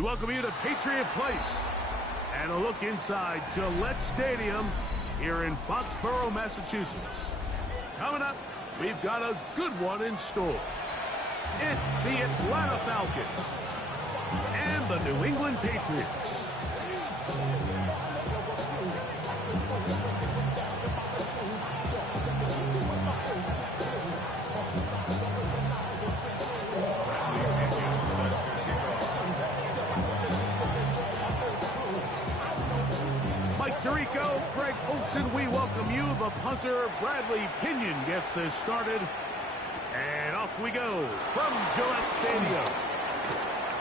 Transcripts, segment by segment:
We welcome you to Patriot Place and a look inside Gillette Stadium here in Foxborough, Massachusetts. Coming up, we've got a good one in store. It's the Atlanta Falcons and the New England Patriots. Tirico, Greg Olson, we welcome you. The punter, Bradley Pinion, gets this started. And off we go from Gillette Stadium.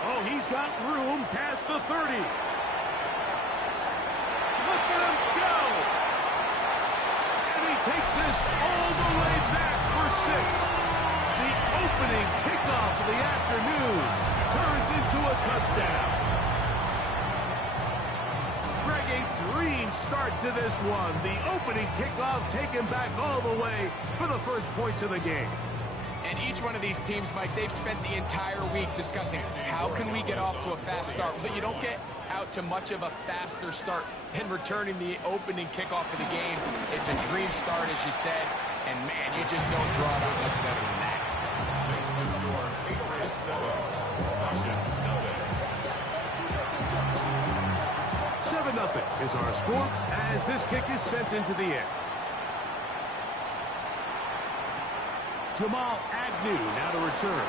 Oh, he's got room past the 30. Look at him go! And he takes this all the way back for 6. The opening kickoff of the afternoon turns into a touchdown. A dream start to this one. The opening kickoff taken back all the way for the first points of the game. And each one of these teams, Mike, they've spent the entire week discussing how can we get off to a fast start, but you don't get out to much of a faster start than returning the opening kickoff of the game. It's a dream start, as you said, and man, you just don't draw it out much better than that. 7-0 is our score as this kick is sent into the air. Jamal Agnew now to return.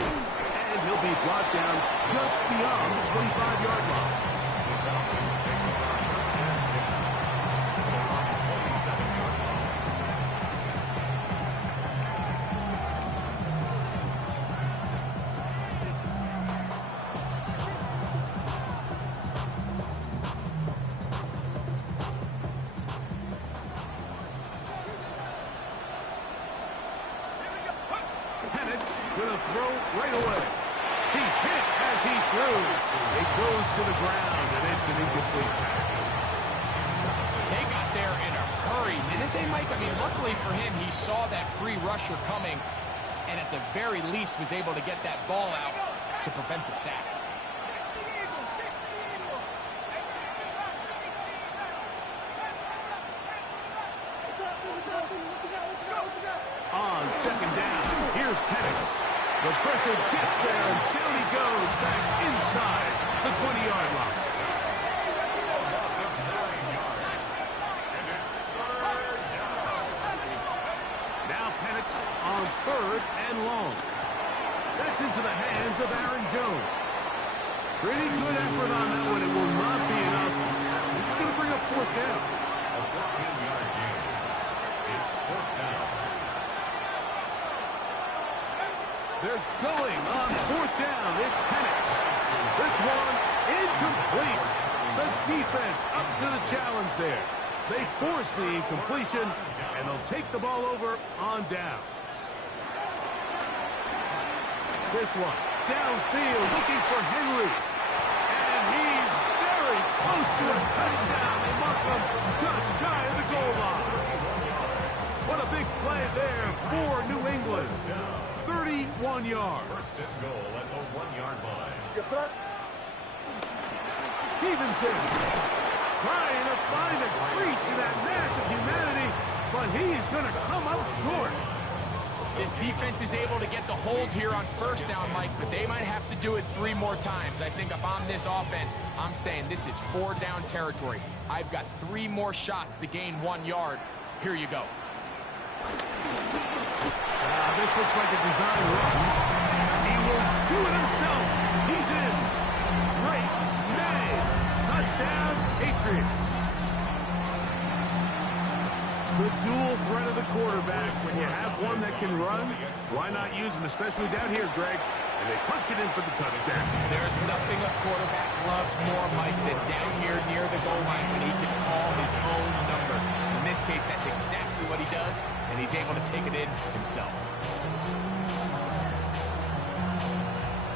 And he'll be brought down just beyond the 25-yard line. Gonna throw right away. He's hit as he throws. It goes to the ground, and it's an incomplete pass. They got there in a hurry, didn't they, Mike? I mean, luckily for him, he saw that free rusher coming, and at the very least was able to get that ball out to prevent the sack. On second down, here's Penix. The pressure gets there, and down he goes back inside the 20-yard line. Now Penix on 3rd and long. That's into the hands of Aaron Jones. Pretty good effort on that one. It will not be enough. It's going to bring up 4th down. A 14-yard gain. It's 4th down. They're going on 4th down. It's Penix. This one incomplete. The defense up to the challenge there. They force the incompletion, and they'll take the ball over on downs. This one downfield looking for Henry. And he's very close to a touchdown. They mark him just shy of the goal line. What a big play there for New England. 31 yards. First and goal at the 1-yard line. Yes, sir. Stevenson trying to find a crease in that mass of humanity, but he's going to come up short. This defense is able to get the hold here on 1st down, Mike, but they might have to do it 3 more times. I think if I'm this offense, I'm saying this is 4-down territory. I've got 3 more shots to gain 1 yard. Here you go. This looks like a design run. He will do it himself. He's in. Great name. Touchdown, Patriots. The dual threat of the quarterback. When you have one that can run, why not use him, especially down here, Greg? And they punch it in for the touchdown. There's nothing a quarterback loves more, Mike, than down here near the goal line when he can call his own number. In this case, that's exactly what he does, and he's able to take it in himself.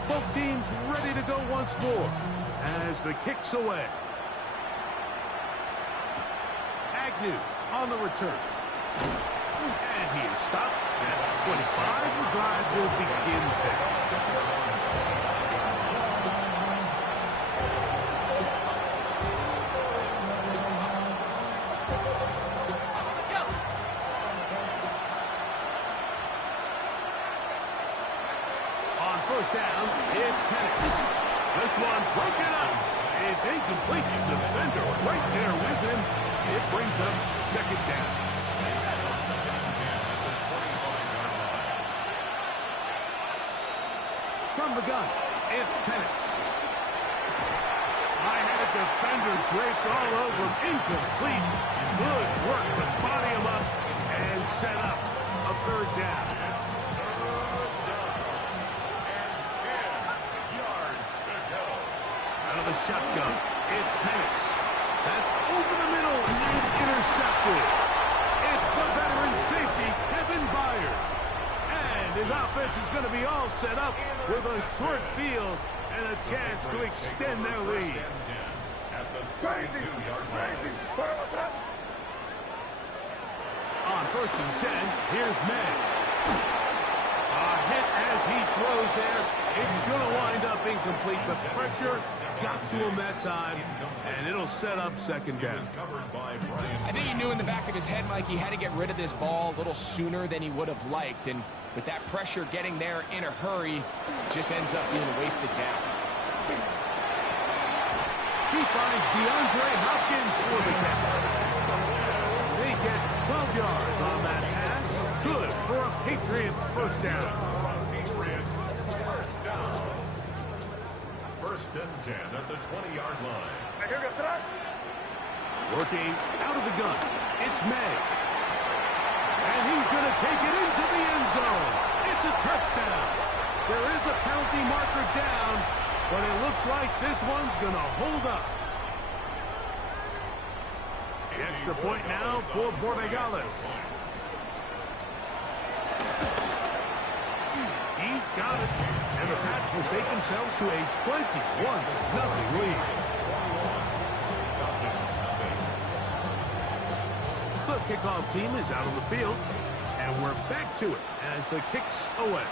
Both teams ready to go once more as the kick's away. Agnew on the return. And he is stopped at 25. The drive will begin there. with him. It brings up second down. From the gun, it's Penix. I had a defender draped all over him. Incomplete. Good work to body him up and set up a third down. Out of the shotgun, it's Penix. That's over the middle and intercepted. It's the veteran safety, Kevin Byard. And his offense is going to be all set up with a short field and a chance to extend their lead. On 1st and 10, here's May. A hit as he throws there. It's going to wind up incomplete. The pressure got to him that time, and it'll set up second down. I think he knew in the back of his head, Mike, he had to get rid of this ball a little sooner than he would have liked. And with that pressure getting there in a hurry, just ends up being a wasted down. He finds DeAndre Hopkins for the catch. They get 12 yards on that pass. Good for a Patriots first down. First and 10 at the 20-yard line. Working out of the gun, it's May. And he's going to take it into the end zone. It's a touchdown. There is a penalty marker down, but it looks like this one's going to hold up. The extra point now for Borregales. He's got it. And the Pats will take themselves to a 21-0 lead. The kickoff team is out on the field, and we're back to it as the kick's away.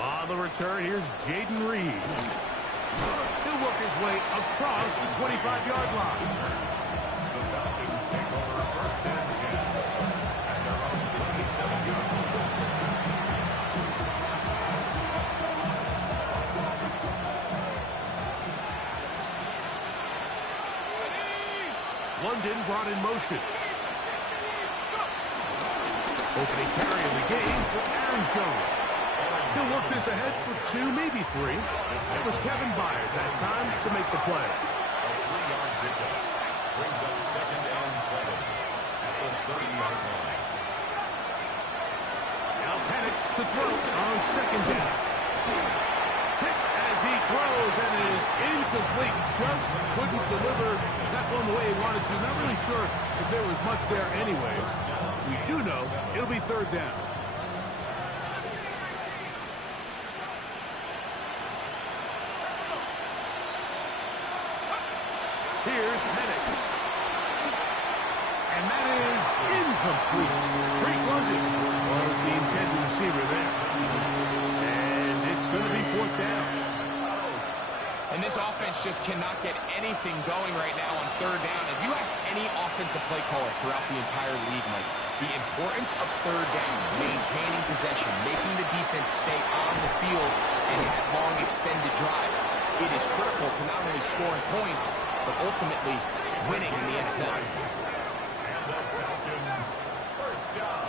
On the return, here's Jaden Reed. He'll work his way across the 25-yard line. The Falcons take over first and 10 at their own 27-yard line. London brought in motion. Opening carry of the game for Aaron Jones. He'll work this ahead for 2, maybe 3. It was Kevin Byard that time to make the play. A 3-yard pickup brings up second and 7 at the 30-yard line. Now Penix to throw on second down. Hit as he throws, and it is incomplete. Just couldn't deliver that one the way he wanted to. Not really sure if there was much there anyways. We do know it'll be third down. Here's Penix. And that is incomplete. Drake London was the intended receiver there. And it's going to be fourth down. And this offense just cannot get anything going right now on third down. If you ask any offensive play caller throughout the entire league, Mike, the importance of third down, maintaining possession, making the defense stay on the field and have long extended drives, it is critical to not only scoring points, but ultimately winning in the NFL. And the Falcons first down.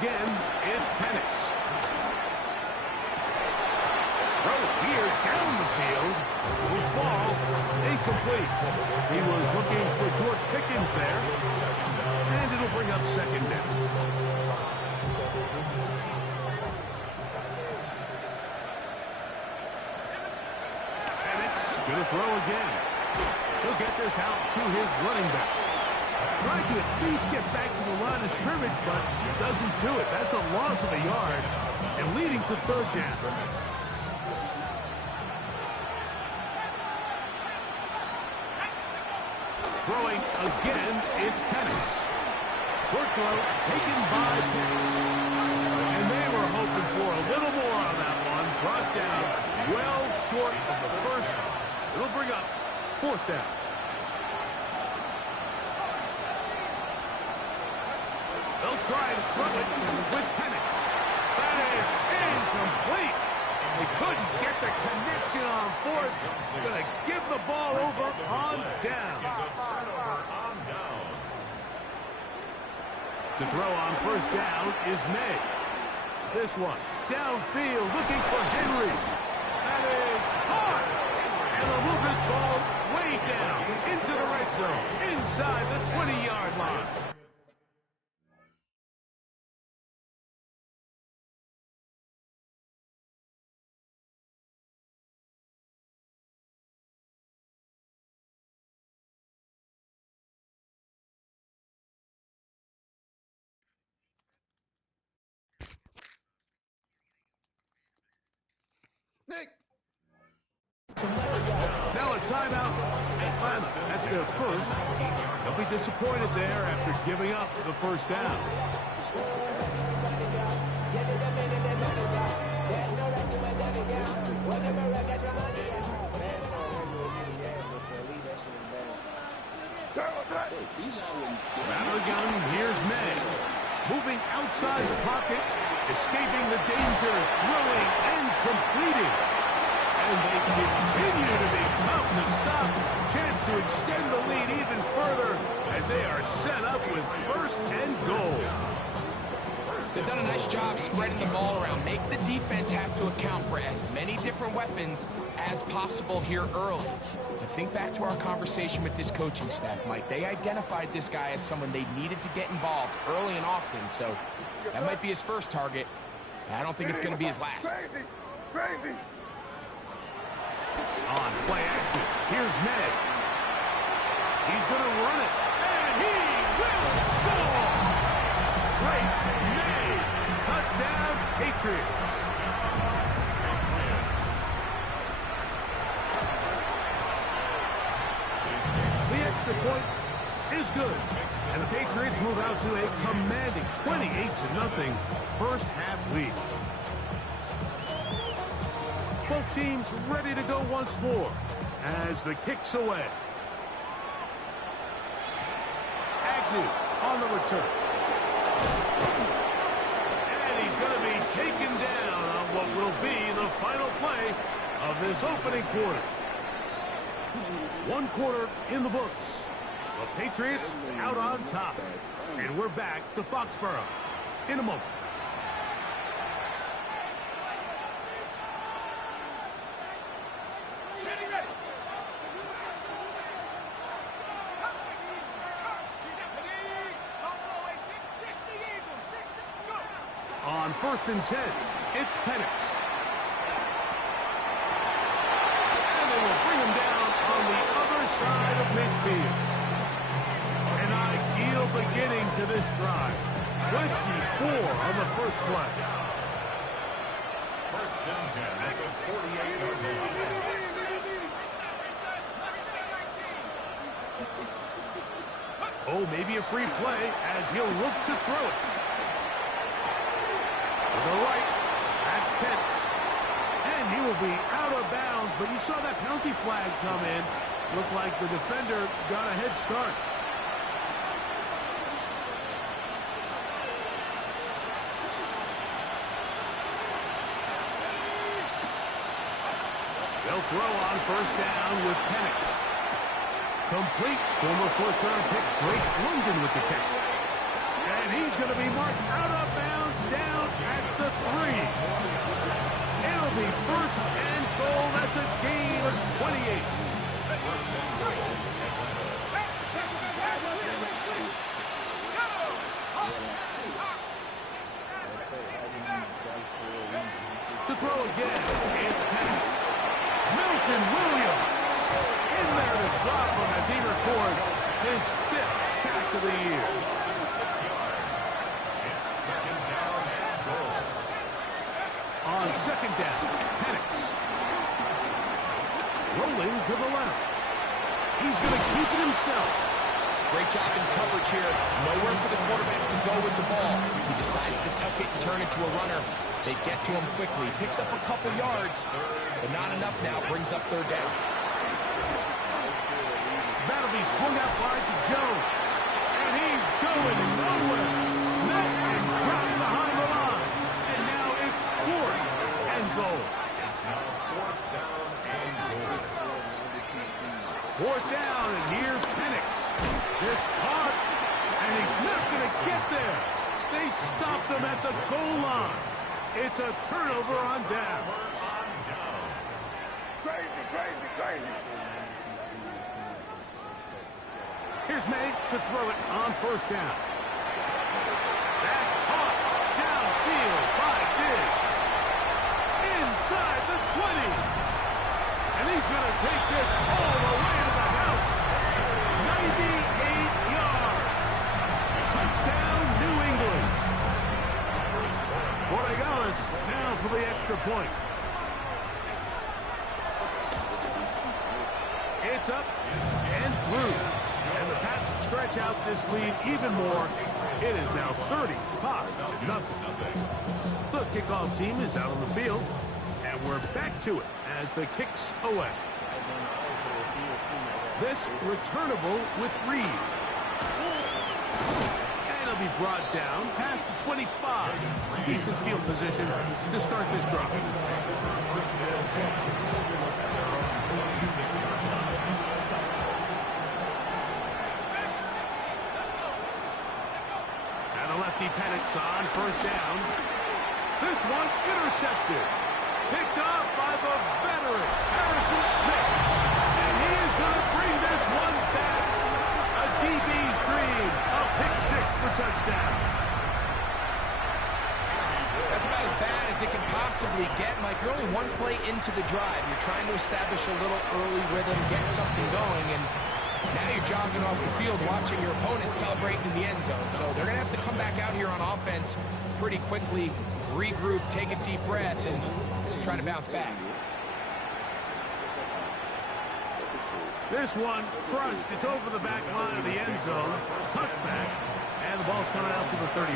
Again, it's Penix. Throw here down the field. Will fall. Incomplete. He was looking for George Pickens there. And it'll bring up second down. Penix going to throw again. He'll get this out to his running back. Trying to at least get back to the line of scrimmage, but doesn't do it. That's a loss of a yard and leading to third down. Throwing again, it's Penix. Short throw taken by Penix. And they were hoping for a little more on that one. Brought down well short of the first. It'll bring up fourth down. They'll try to throw it with Penix. That is incomplete. They couldn't get the connection on fourth. Going to give the ball over on down. Is a turnover on downs. To throw on first down is May. This one, downfield, looking for Henry. That is hard. And they'll move this ball way down into the red zone, inside the 20-yard line. Now a timeout. Atlanta, that's their first. They'll be disappointed there after giving up the first down. Out of the gun, here's May. Moving outside the pocket, escaping the danger, throwing and completing. And they continue to be tough to stop. Chance to extend the lead even further as they are set up with first and goal. They've done a nice job spreading the ball around. Make the defense have to account for as many different weapons as possible here early. Now think back to our conversation with this coaching staff, Mike. They identified this guy as someone they needed to get involved early and often, so that might be his first target. I don't think it's going to be his last. Crazy. On play action, here's May. He's going to run it, and he will score! Great May! Touchdown, Patriots! The extra point is good, and the Patriots move out to a commanding 28-0 first half lead. Both teams ready to go once more as the kick's away. Agnew on the return. And he's going to be taken down on what will be the final play of this opening quarter. One quarter in the books. The Patriots out on top. And we're back to Foxborough in a moment. On 1st and 10, it's Penix. And they will bring him down on the other side of midfield. An ideal beginning to this drive. 24 on the first play. 1st and 10 at the 48-yard line. Oh, maybe a free play as he'll look to throw it. To the right, that's Pitts. And he will be out of bounds, but you saw that penalty flag come in. Looked like the defender got a head start. They'll throw on 1st down with Penix. Complete. Former first-round pick Drake London with the catch. And he's going to be marked out of bounds down at the 3. It'll be 1st and goal. That's a gain of 28. To throw again, it's Penix. Milton Williams in there to drop him as he records his 5th sack of the year. On 2nd down, Penix. Rolling to the left. He's going to keep it himself. Great job in coverage here. Nowhere for the quarterback to go with the ball. He decides to tuck it and turn it to a runner. They get to him quickly. Picks up a couple yards, but not enough now. Brings up 3rd down. That'll be swung out wide to Jones. And he's going nowhere. Met and dropped behind the line. And now it's 4th and goal. It's now 4th down and goal. Fourth down, and here's Penix. This caught, and he's not going to get there. They stopped him at the goal line. It's a turnover on down. Crazy, crazy, crazy. Here's May to throw it on first down. That's caught downfield by Diggs. Inside the 20. And he's going to take this all the way to the house. 98 yards. Touchdown, New England. Borregales now for the extra point. It's up and through. And the Pats stretch out this lead even more. It is now 35-0. The kickoff team is out on the field. And we're back to it as the kicks away. This returnable with Reed. And it'll be brought down past the 25. Decent field position to start this drive. And a lefty Penix on first down. This one intercepted. Picked off by the veteran, Harrison Smith. And he is going to bring this one back. A DB's dream. A pick six for touchdown. That's about as bad as it can possibly get, Mike. You're only one play into the drive. You're trying to establish a little early rhythm, get something going, and now you're jogging off the field watching your opponent celebrating in the end zone. So they're going to have to come back out here on offense pretty quickly, regroup, take a deep breath, and try to bounce back. This one crushed. It's over the back line of the end zone. Touchback. And the ball's coming out to the 35.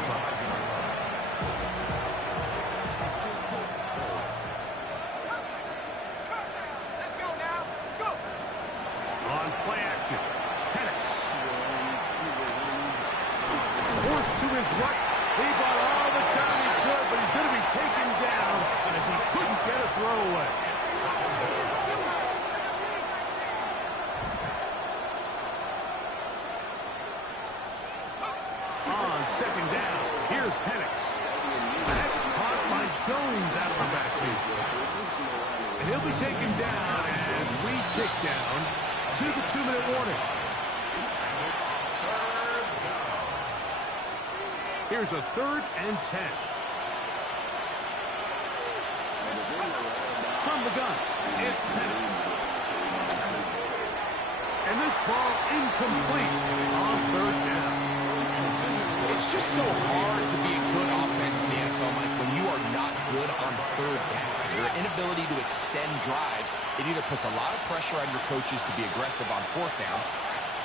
Let's go now. Let's go. On play action. Penix. Forced to his right. He bought all the time he could, but he's going to be taken down as he couldn't get a throwaway. On second down, here's Penix. That's caught by Jones out of the backfield. And he'll be taken down as we tick down to the 2-minute warning. Here's a 3rd and 10. From the gun, it's Penix. And this ball incomplete on 3rd down. It's just so hard to be a good offense in the NFL, Mike, when you are not good on 3rd down. Your inability to extend drives, it either puts a lot of pressure on your coaches to be aggressive on 4th down,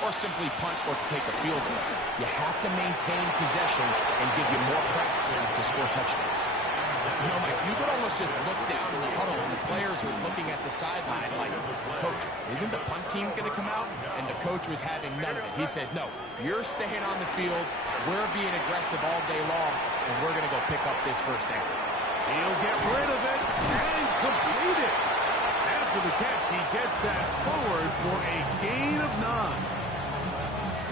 or simply punt or take a field goal. You have to maintain possession and give you more practice to score touchdowns. You know, Mike, you could almost just look down in the huddle and the players are looking at the sideline like, Coach, isn't the punt team going to come out? And the coach was having none of it. He says, no, you're staying on the field. We're being aggressive all day long, and we're going to go pick up this 1st down. He'll get rid of it and complete it. After the catch, he gets that forward for a gain of 9.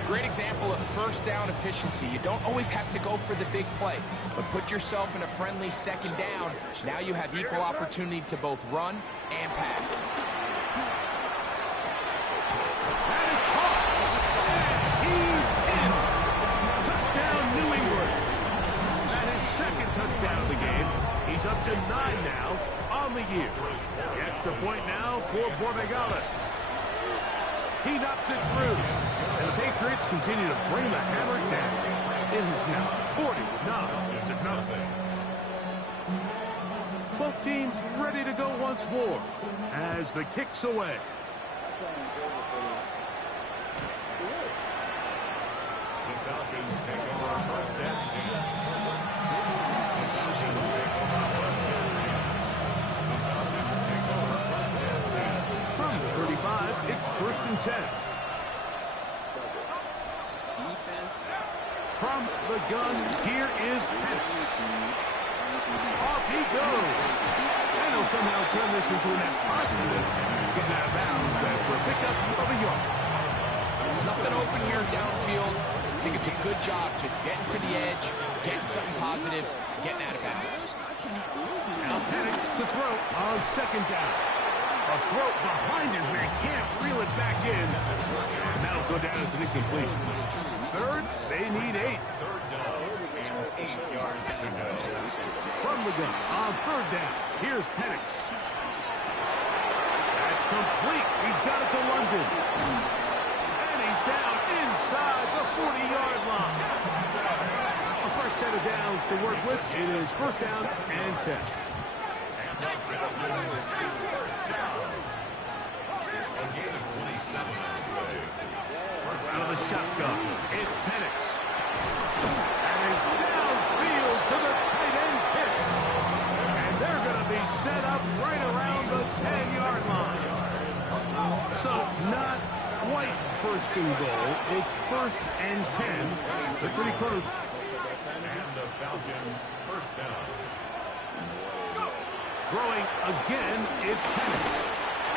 Great example of 1st down efficiency. You don't always have to go for the big play, but put yourself in a friendly 2nd down. Now you have equal opportunity to both run and pass. That is caught. And he's in. Touchdown, New England. That is 2nd touchdown of the game. He's up to 9 now on the year. The extra point now for Borregales. He knocks it through. And the Patriots continue to bring the hammer down. It is now 49-0. Both teams ready to go once more as the kicks away. The Falcons take over 1st and 10. From the 35, it's 1st and 10. From the gun, here is Penix. Off he goes. And he'll somehow turn this into an net positive. Getting out of bounds after a pickup of a yard. nothing open here downfield. I think it's a good job just getting to the edge, getting something positive, getting out of bounds. Now Penix to throw on second down. A throw behind his man, can't reel it back in. And that'll go down as an incompletion. Third, they need 8. From the gun on third down, here's Penix. That's complete. He's got it to London. And he's down inside the 40-yard line. A fresh set of downs to work with. It is first down and 10. Out of the shotgun, it's Penix. And he's downfield to the tight end Pitts. And they're going to be set up right around the 10-yard line. So not quite first and goal. It's first and 10. They're pretty close. And the Falcon first down. Throwing again, it's Penix.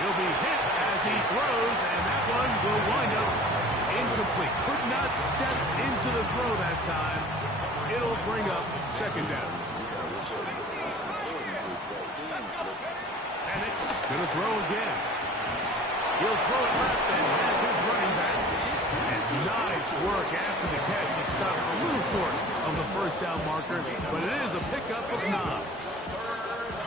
He'll be hit as he throws, and that one will wind up incomplete. Could not step into the throw that time. It'll bring up second down. Penix going to throw again. He'll throw it left and has his running back. And nice work after the catch. He stopped a little short of the first down marker, but it is a pickup of 9.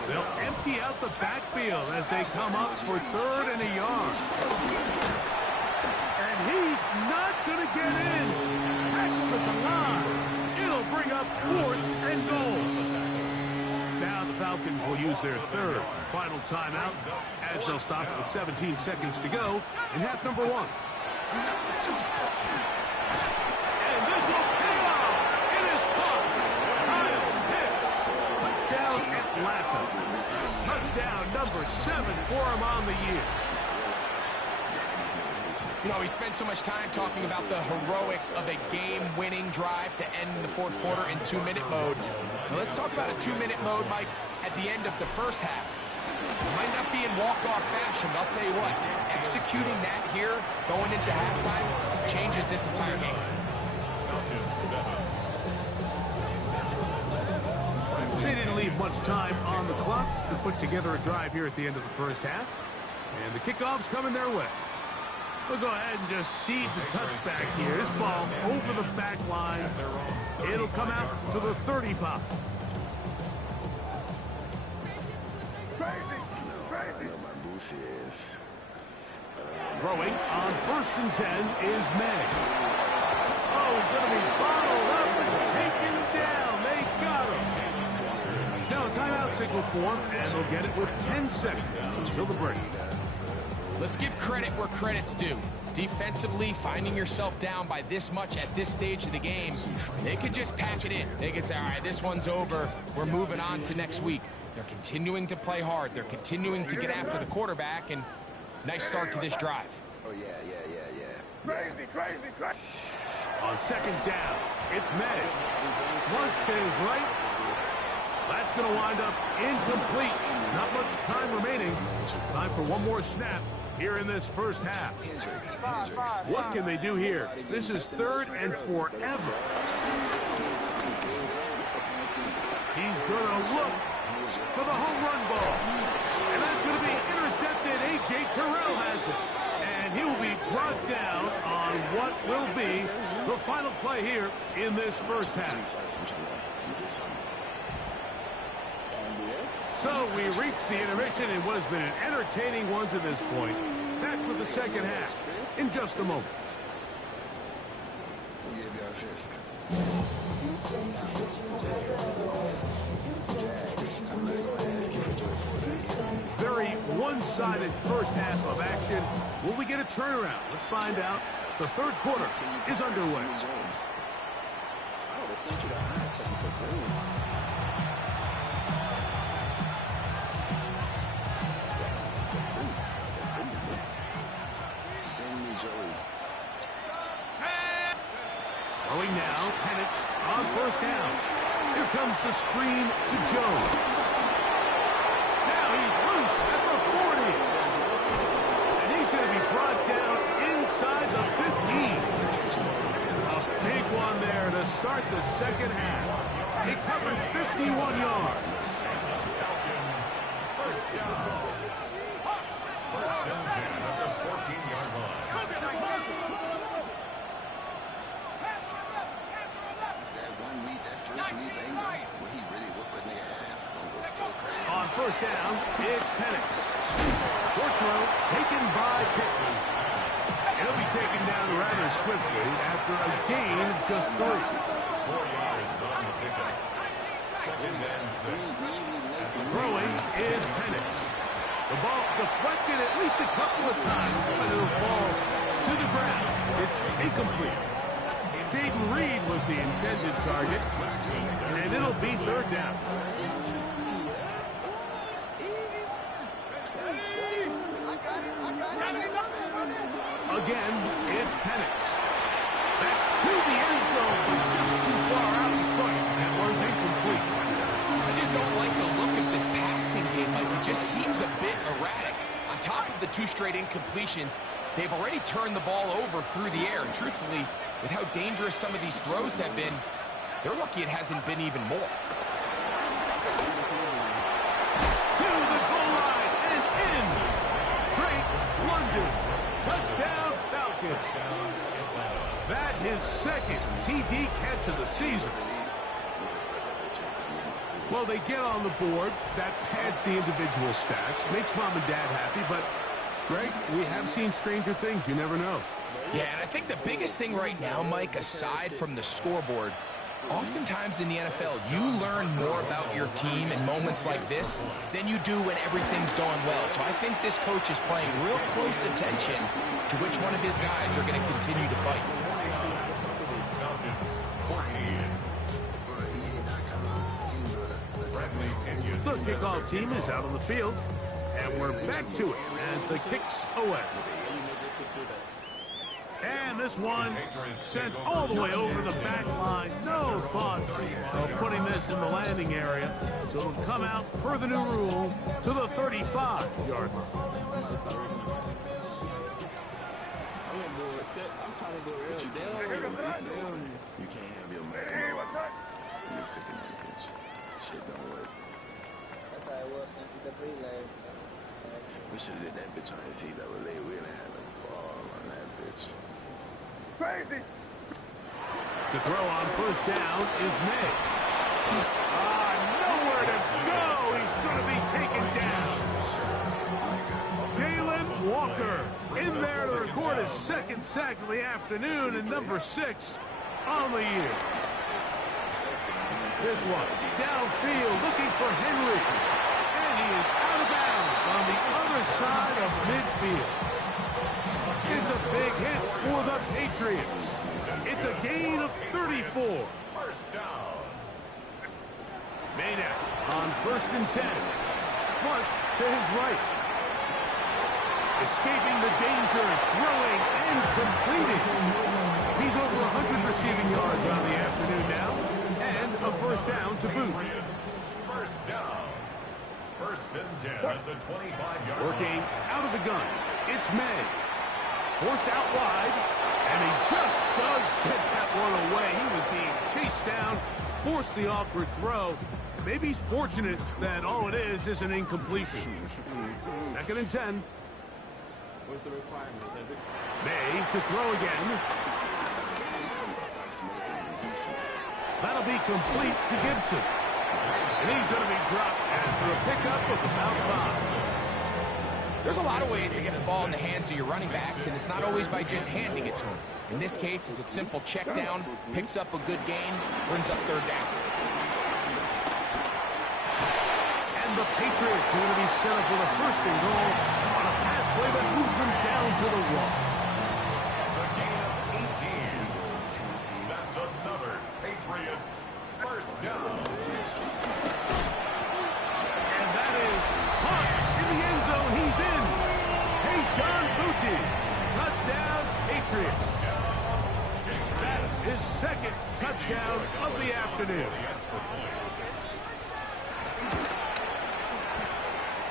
They'll empty out the backfield as they come up for third and a yard. And he's not going to get in. Tackled at the line. It'll bring up fourth and goal. Now the Falcons will use their third and final timeout as they'll stop it with 17 seconds to go in half number 1. And this will pay off. It is caught. Kyle Pitts. Touchdown Atlanta. Touchdown number 7 for him on the year. You know, we spent so much time talking about the heroics of a game-winning drive to end the fourth quarter in 2-minute mode. Now let's talk about a 2-minute mode, Mike, at the end of the first half. It might not be in walk-off fashion, but I'll tell you what, executing that here, going into halftime, changes this entire game. They didn't leave much time on the clock to put together a drive here at the end of the first half. And the kickoff's coming their way. We'll go ahead and just seed the touchback here. This ball over the back line. It'll come out to the 35. Throwing on first and 10 is Manning. Oh, he's going to be bottled up and taken down. They got him. Now a timeout signal for him, and they'll get it with 10 seconds until the break. Let's give credit where credit's due. Defensively, finding yourself down by this much at this stage of the game, they could just pack it in. They could say, all right, this one's over. We're moving on to next week. They're continuing to play hard. They're continuing to get after the quarterback, and nice start to this drive. Oh, yeah. Crazy. On second down, it's Manning. Flush to his right. That's going to wind up incomplete. Not much time remaining. Time for one more snap here in this first half. What can they do here? This is third and forever. He's going to look for the home run ball. And that's going to be intercepted. A.J. Terrell has it. And he will be brought down on what will be the final play here in this first half. So we reach the intermission in what has been an entertaining one to this point. Back with the second half in just a moment. Very one-sided first half of action. Will we get a turnaround? Let's find out. The third quarter is underway. Throwing now, Penix on first down. Here comes the screen to Jones. Now he's loose at the 40. And he's going to be brought down inside the 15. second half. He covers 51 yards. Falcons, first down. First and 10 at the 14-yard line. That 1 week, that first week, when he really whooped that nigga ass, was so crazy. On first down, it's Penix. Short throw taken by Pickens. He'll be taken down rather swiftly after a gain of just 3. 4 yards on the pickup. Second and 6. Throwing is Penix. The ball deflected at least a couple of times, but it'll fall to the ground. It's incomplete. Jaden Reed was the intended target, and it'll be third down. Again, it's Penix. That's to the end zone, but just too far out in front. That one's incomplete. I just don't like the look of this passing game, Mike. It just seems a bit erratic. On top of the 2 straight incompletions, they've already turned the ball over through the air. And truthfully, with how dangerous some of these throws have been, they're lucky it hasn't been even more. To the goal line and in. Drake London. Touchdown Falcons. That his second TD catch of the season. Well, they get on the board. That pads the individual stats. Makes mom and dad happy, but Greg, we have seen stranger things. You never know. Yeah, and I think the biggest thing right now, Mike, aside from the scoreboard, oftentimes in the NFL, you learn more about your team in moments like this than you do when everything's going well. So I think this coach is paying real close attention to which one of his guys are going to continue to fight. Falcons, 14. The kickoff team is out on the field, and we're back to it as the kicks away. And this one sent all the way over the back line. No thought of putting this in the landing area. So it'll come out per the new rule to the 35-yard line. You can't have your man. Hey, what's up? You're cooking that bitch. Shit don't work. That's how it was since the relay. We should have did that bitch on NCAA. We didn't have a ball on that bitch. Crazy. To throw on first down is May. Nowhere to go. He's going to be taken down. Jalen Walker in there to record his second sack of the afternoon and number 6 on the year. This one downfield looking for Henry. And he is out of bounds on the other side of midfield. It's a big hit for the Patriots. It's a gain of 34. First down. Maynard on first and 10. Flush to his right. Escaping the danger, throwing and completing. He's over 100 receiving yards on the afternoon now. And a first down to boot. First down. First and 10 at the 25-yard line. Working out of the gun. It's May. Forced out wide, and he just does get that one away. He was being chased down, forced the awkward throw. Maybe he's fortunate that all it is an incompletion. Second and 10. What's the requirement? May to throw again. That'll be complete to Gibson. And he's going to be dropped after a pickup of about 5. There's a lot of ways to get the ball in the hands of your running backs, and it's not always by just handing it to them. In this case, it's a simple check down, picks up a good gain, brings up third down. And the Patriots are going to be set up with a first and goal on a pass play that moves them down to the wall. It's a gain of 18. That's another Patriots first down. And that is caught in the end zone. He's in. Sean Booty. Touchdown, Patriots. That is second touchdown of the afternoon.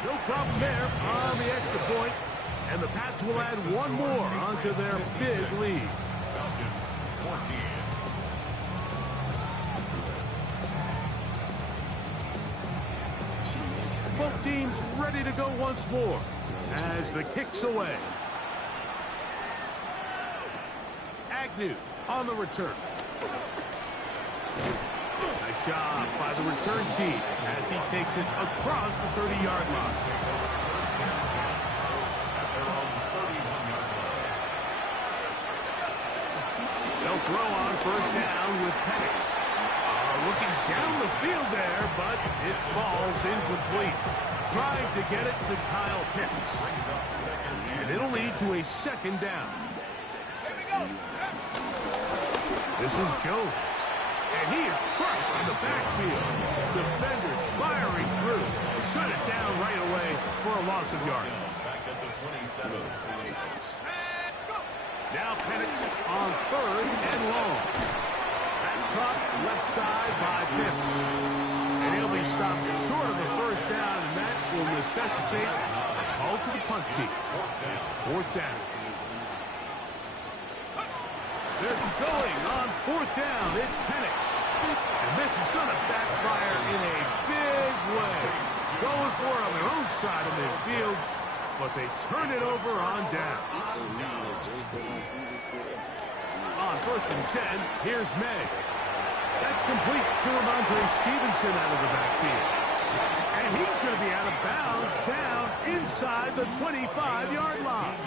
No problem there on the extra point. And the Pats will add one more onto their big lead. Falcons 14. Both teams ready to go once more as the kick's away. Agnew on the return. Nice job by the return team as he takes it across the 30-yard line. They'll throw on first down with Penix. Looking down the field there, but it falls incomplete. Trying to get it to Kyle Pitts. And it'll lead to a second down. This is Jones. And he is crushed in the backfield. Defenders firing through. Shut it down right away for a loss of yardage. Now Penix on third and long. That's caught left side by Pitts. And he'll be stopped short of the first down, and that will necessitate a call to the punt team. It's fourth down. They're going on fourth down. It's Penix. And this is going to backfire in a big way. Going for it on their own side of midfield, but they turn it over on down. On first and 10, here's May. That's complete to Ramondre Stevenson out of the backfield. And he's going to be out of bounds down inside the 25-yard line.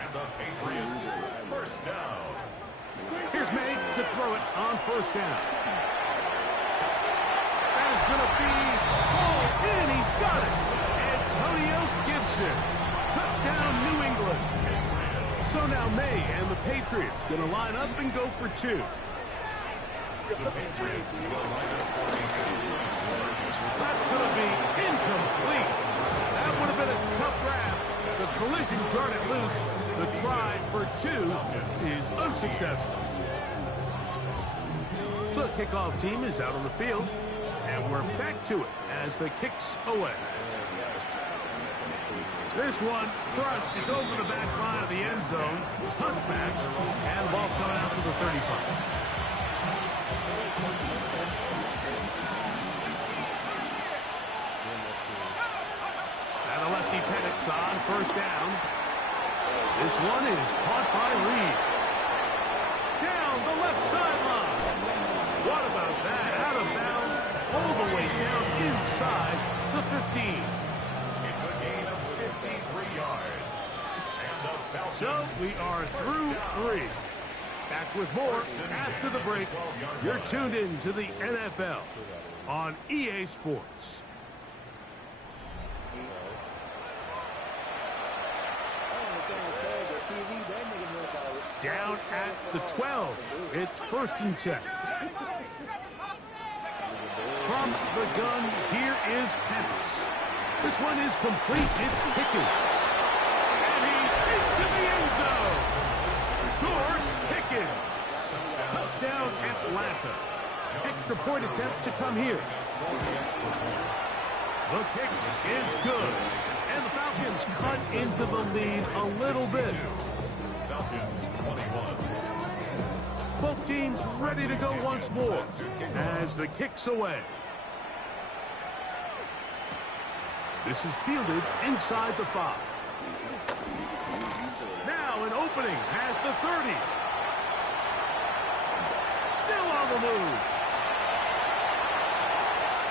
And the Patriots, first down. Here's May to throw it on first down. That is going to be hauled in. He's got it. Antonio Gibson. Touchdown, New England. So now May and the Patriots going to line up and go for two. The Patriots will line up for a That's going to be incomplete. That would have been a tough grab. The collision jarred it loose. The try for two is unsuccessful. The kickoff team is out on the field, and we're back to it as the kick's away. This one crushed. It's over the back line of the end zone. Touchback, and the ball's coming out to the 35. And the lefty Penix on first down. This one is caught by Reed. Down the left sideline. What about that? Out of bounds, all the way down inside the 15. It's a gain of 53 yards. So we are through three. Back with more after the break. You're tuned in to the NFL on EA Sports. Down at the 12. It's first and 10. From the gun, here is Penix. This one is complete. It's Pickens. And he's into the end zone. George Pickens. Touchdown, Atlanta. Extra point attempt to come here. The kick is good. And the Falcons cut into the lead a little bit. Falcons 21. Both teams ready to go once more as the kick's away. This is fielded inside the 5. Now an opening has the 30. Still on the move.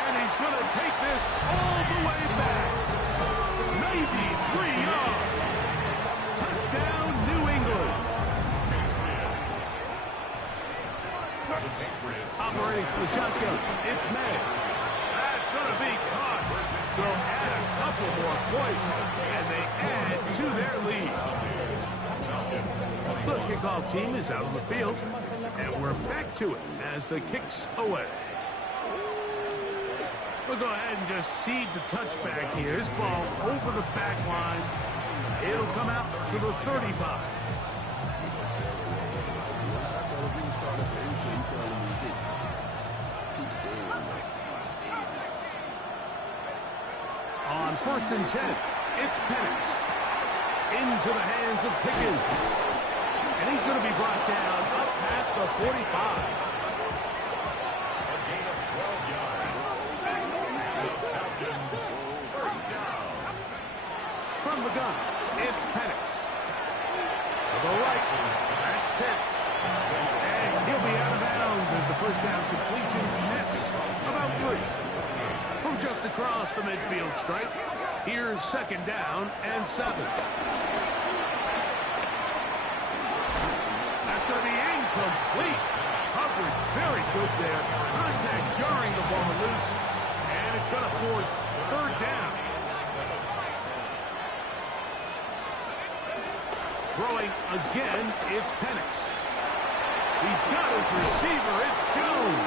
And he's going to take this all the way back. 93 yards. Touchdown, New England. Operating for the shotgun. It's May. That's going to be caught. So add a couple more points as they add to their lead. The kickoff team is out on the field, and we're back to it as the kick's away. We'll go ahead and just seed the touchback here. This ball over the back line. It'll come out to the 35. On first and 10, it's Penix. Into the hands of Pickens. And he's going to be brought down up past the 45. A gain of 12 yards. The Falcons from the gun. It's Penix. To the right. That's Pitts. And he'll be out of bounds as the first down completion nets about 3. From just across the midfield stripe, here's second down and 7. That's going to be incomplete. Coverage very good there. Contact jarring the ball loose. And it's going to force third down. Throwing again, it's Penix. He's got his receiver. It's Jones.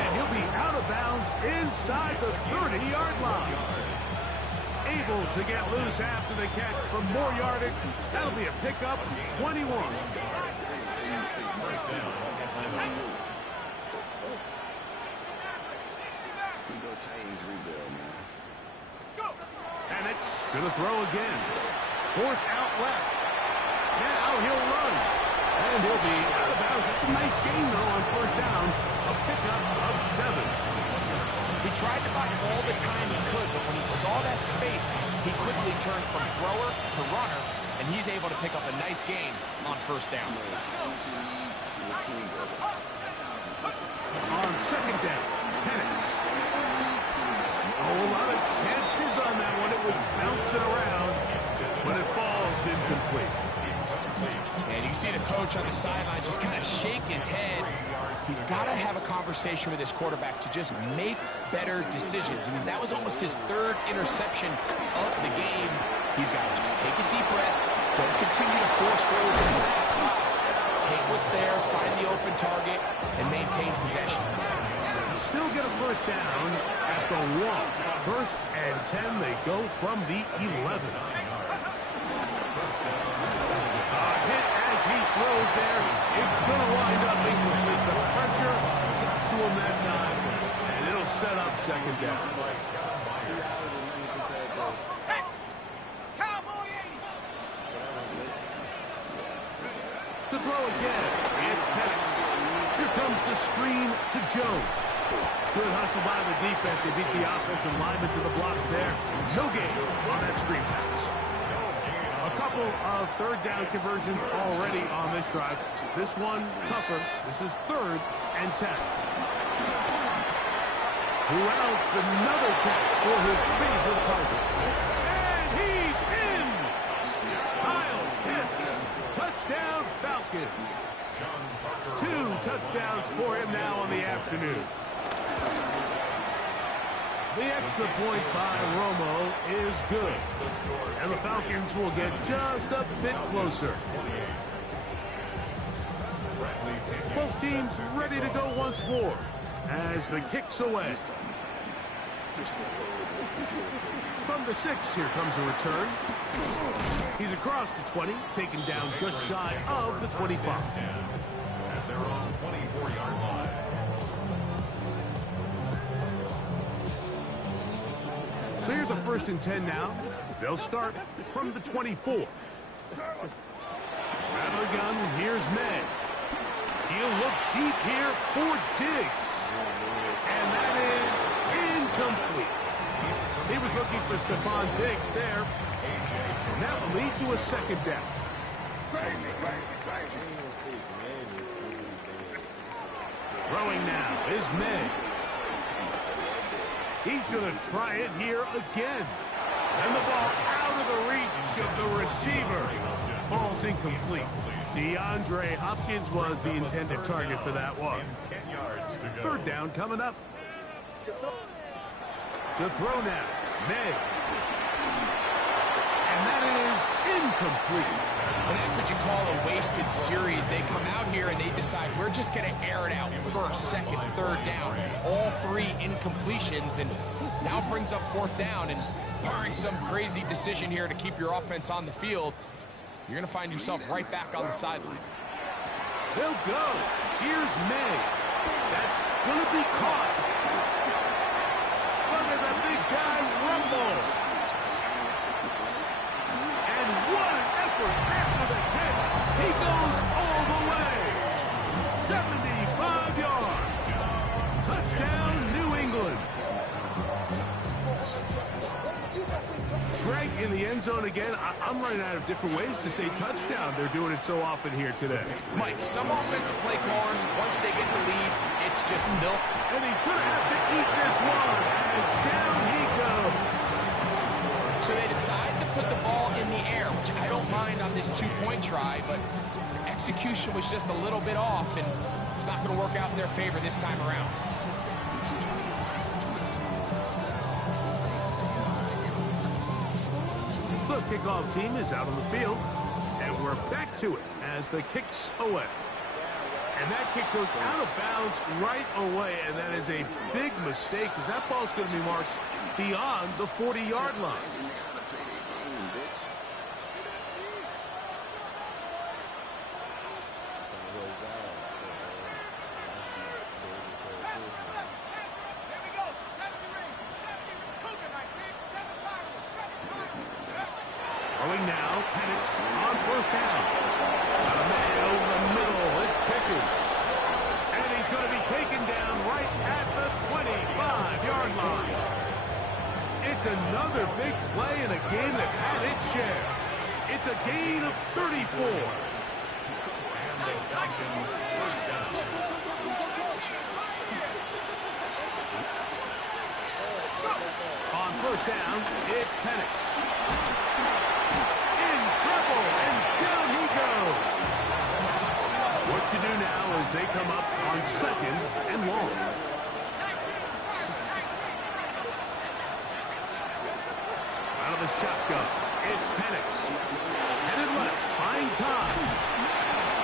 And he'll be out of bounds inside the 30-yard line. Able to get loose after the catch for more yardage. That'll be a pickup, 21. First down. We go Titans rebuild, man. And it's going to throw again. Forced out left. Now he'll run. And he'll be out of bounds. It's a nice gain, though, on first down. A pickup of 7. He tried to buy all the time he could, but when he saw that space, he quickly turned from thrower to runner, and he's able to pick up a nice gain on first down. On second down, Penix. A lot of chances on that one. It was bouncing around, but it falls incomplete. And you see the coach on the sideline just kind of shake his head. He's got to have a conversation with his quarterback to just make better decisions. I mean, that was almost his 3rd interception of the game. He's got to just take a deep breath. Don't continue to force throws in bad spots. Take what's there, find the open target, and maintain possession. Still get a first down at the 1. First and 10, they go from the 11. Hit as he throws there. It's going to wind up incomplete. The pressure got to him that time, and it'll set up second down. To throw again, it's Penix. Here comes the screen to Jones. Good hustle by the defense. They beat the offensive lineman to the blocks there. No gain on that screen pass. A couple of third down conversions already on this drive. This one tougher. This is 3rd and 10. Who else? Another catch for his favorite target. And he's in! Kyle Pitts. Touchdown Falcons. 2 touchdowns for him now on the afternoon. The extra point by Romo is good. And the Falcons will get just a bit closer. Both teams ready to go once more as the kick's away. From the 6, here comes a return. He's across the 20, taken down just shy of the 25. At their own 24-yard line. So here's a 1st and 10 now. They'll start from the 24. Out of the gun, here's May. He'll look deep here for Diggs. And that is incomplete. He was looking for Stephon Diggs there. And that will lead to a second down. Throwing now is May. He's going to try it here again. And the ball out of the reach of the receiver. Falls incomplete. DeAndre Hopkins was the intended target for that one. 10 yards to go. Third down coming up. To throw now, May. And that is incomplete. And that's what you call a wasted series. They come out here and they decide we're just going to air it out 1st, 2nd, 3rd down. All 3 incompletions, and now brings up 4th down. And barring some crazy decision here to keep your offense on the field, you're going to find yourself right back on the sideline. They'll go. Here's May. That's going to be caught. Look at that big guy rumble. And what an effort after the catch. He goes all the way. 75 yards. Touchdown, New England. Greg, in the end zone again. I'm running out of different ways to say touchdown. They're doing it so often here today. Mike, some offensive play callers, once they get the lead, it's just milk. And he's going to have to eat this one. And down he goes. So they decide to put the ball in the air, which I don't mind on this two-point try, but execution was just a little bit off, and it's not going to work out in their favor this time around. The kickoff team is out on the field, and we're back to it as the kick's away. And that kick goes out of bounds right away, and that is a big mistake because that ball's going to be marked beyond the 40-yard line. Going now, Penix on first down. Got a man over the middle. It's Pickens. And he's going to be taken down right at the 25-yard line. It's another big play in a game that's had its share. It's a gain of 34. On first down, it's Penix. What to do now as they come up on second and long. Out of the shotgun, it's Penix. Headed left, fine time.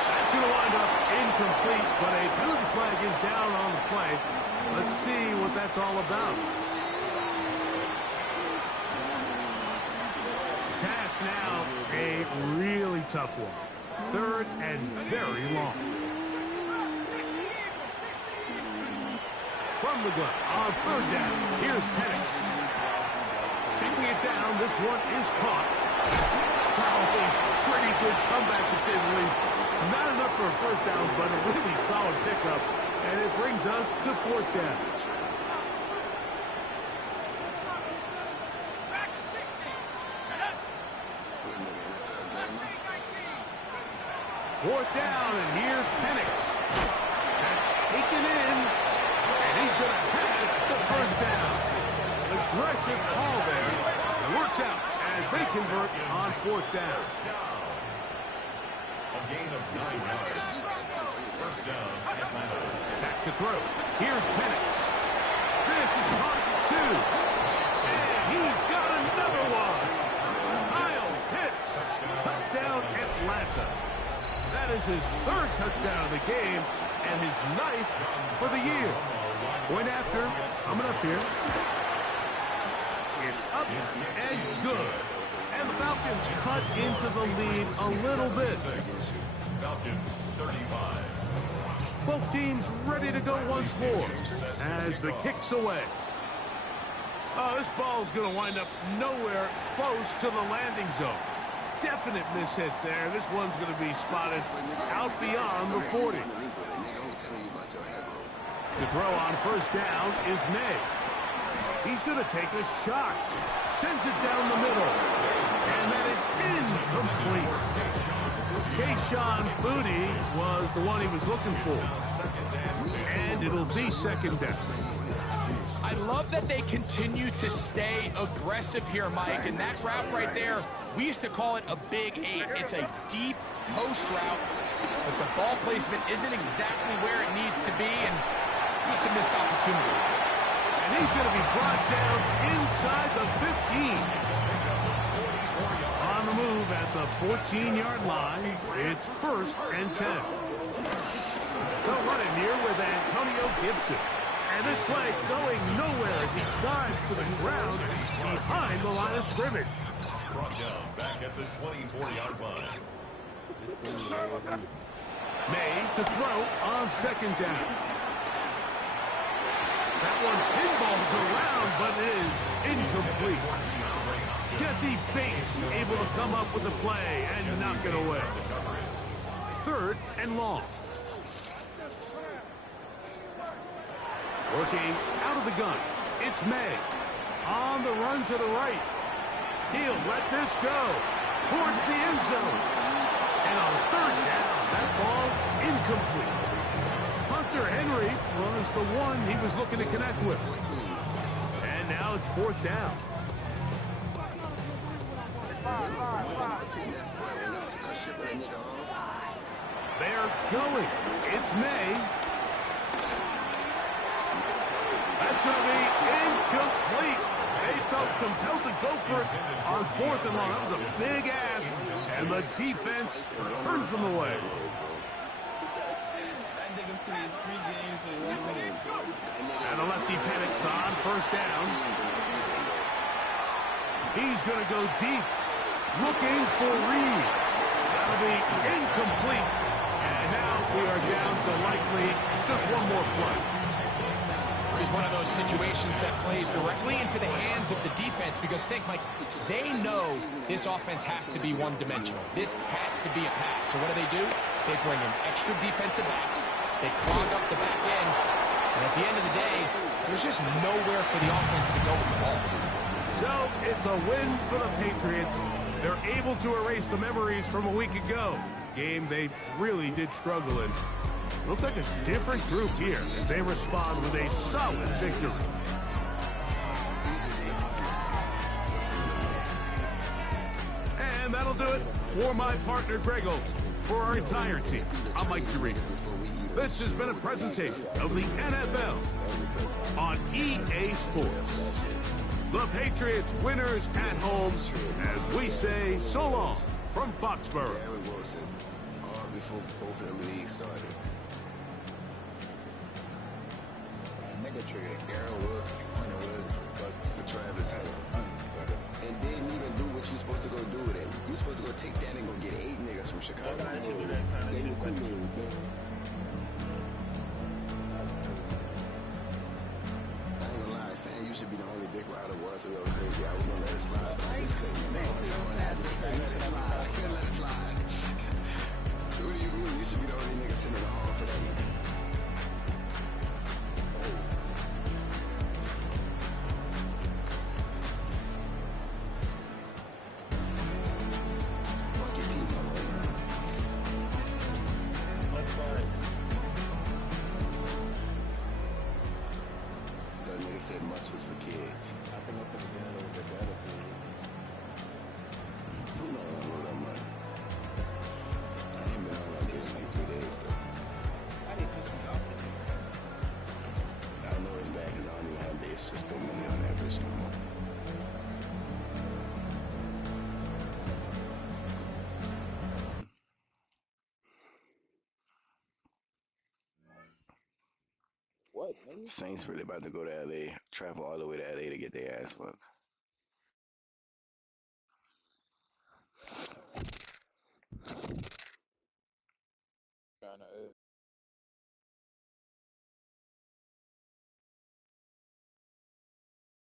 That's going to wind up incomplete, but a penalty flag is down on the play. Let's see what that's all about. Task now, a really tough one. Third and very long. From the gun on third down. Here's Penix. Taking it down. This one is caught. Probably pretty good comeback to say the least. Not enough for a first down, but a really solid pickup. And it brings us to fourth down. Fourth down, and here's Penix. That's taken in, and he's going to have the first down. Aggressive call there. Works out as they convert on fourth down. A gain of 9 yards. First down. Back to throw. Here's Penix. This is caught two. And he's got another one. Kyle Pitts. Touchdown Atlanta. That is his third touchdown of the game and his 9th for the year. Point after, coming up here. It's up and good. And the Falcons cut into the lead a little bit. Falcons 35. Both teams ready to go once more as the kick's away. Oh, this ball's going to wind up nowhere close to the landing zone. Definite mishit there. This one's going to be spotted out beyond the 40. To throw on first down is May. He's going to take a shot. Sends it down the middle. And that is incomplete. Kayshawn Booty was the one he was looking for. And it'll be second down. I love that they continue to stay aggressive here, Mike, and that route right there, we used to call it a big 8. It's a deep post route, but the ball placement isn't exactly where it needs to be, and it's a missed opportunity. And he's going to be brought down inside the 15. On the move at the 14-yard line, it's first and 10. They'll run it here with Antonio Gibson. And this play going nowhere as he dives to the ground behind the line of scrimmage. Brought down back at the 24-yard line. May to throw on second down. That one pinballs around but is incomplete. Jesse Bates able to come up with the play and knock it away. Third and long. Working out of the gun. It's May. On the run to the right. He'll let this go towards the end zone. And on third down, that ball incomplete. Hunter Henry was the one he was looking to connect with. And now it's fourth down. They're going. It's May. That's going to be incomplete. They felt compelled to go for it on fourth and long. That was a big ask, and the defense turns them away. And the lefty panics on first down. He's going to go deep, looking for Reed. That'll be incomplete. And now we are down to likely just one more play. This is one of those situations that plays directly into the hands of the defense because think, Mike, they know this offense has to be one-dimensional. This has to be a pass. So what do? They bring in extra defensive backs. They clog up the back end. And at the end of the day, there's just nowhere for the offense to go with the ball. So it's a win for the Patriots. They're able to erase the memories from a week ago. Game they really did struggle in. Looks like a different group here as they respond with a solid victory. And that'll do it for my partner Greg Olson. For our entire team, I'm Mike Theresa. This has been a presentation of the NFL on EA Sports. The Patriots winners at home as we say so long from Foxborough. Before both of them leagues started. Nigga triggered Aaron Wilson, For Travis Hunter. And didn't even do what you're supposed to go do with it. You're supposed to go take that and go get 8 niggas from Chicago. They were cool. I ain't gonna lie, saying you should be the only dick rider was a little crazy. I was gonna let it slide, but I just couldn't. I just couldn't let it slide. I couldn't let it slide. What do you mean? You should be the only nigga sitting in the hall for that nigga. Fuck your team, man. That nigga said much was for kids. I think I'm gonna get a little bit better for you. Who knows I know that much? I ain't been on like this in like 3 days though. I need something off the I know it's bad because I don't even have days to spend money on that bitch no more. What, nigga? Saints really about to go to LA, travel all the way to LA to get their ass fucked. Trying to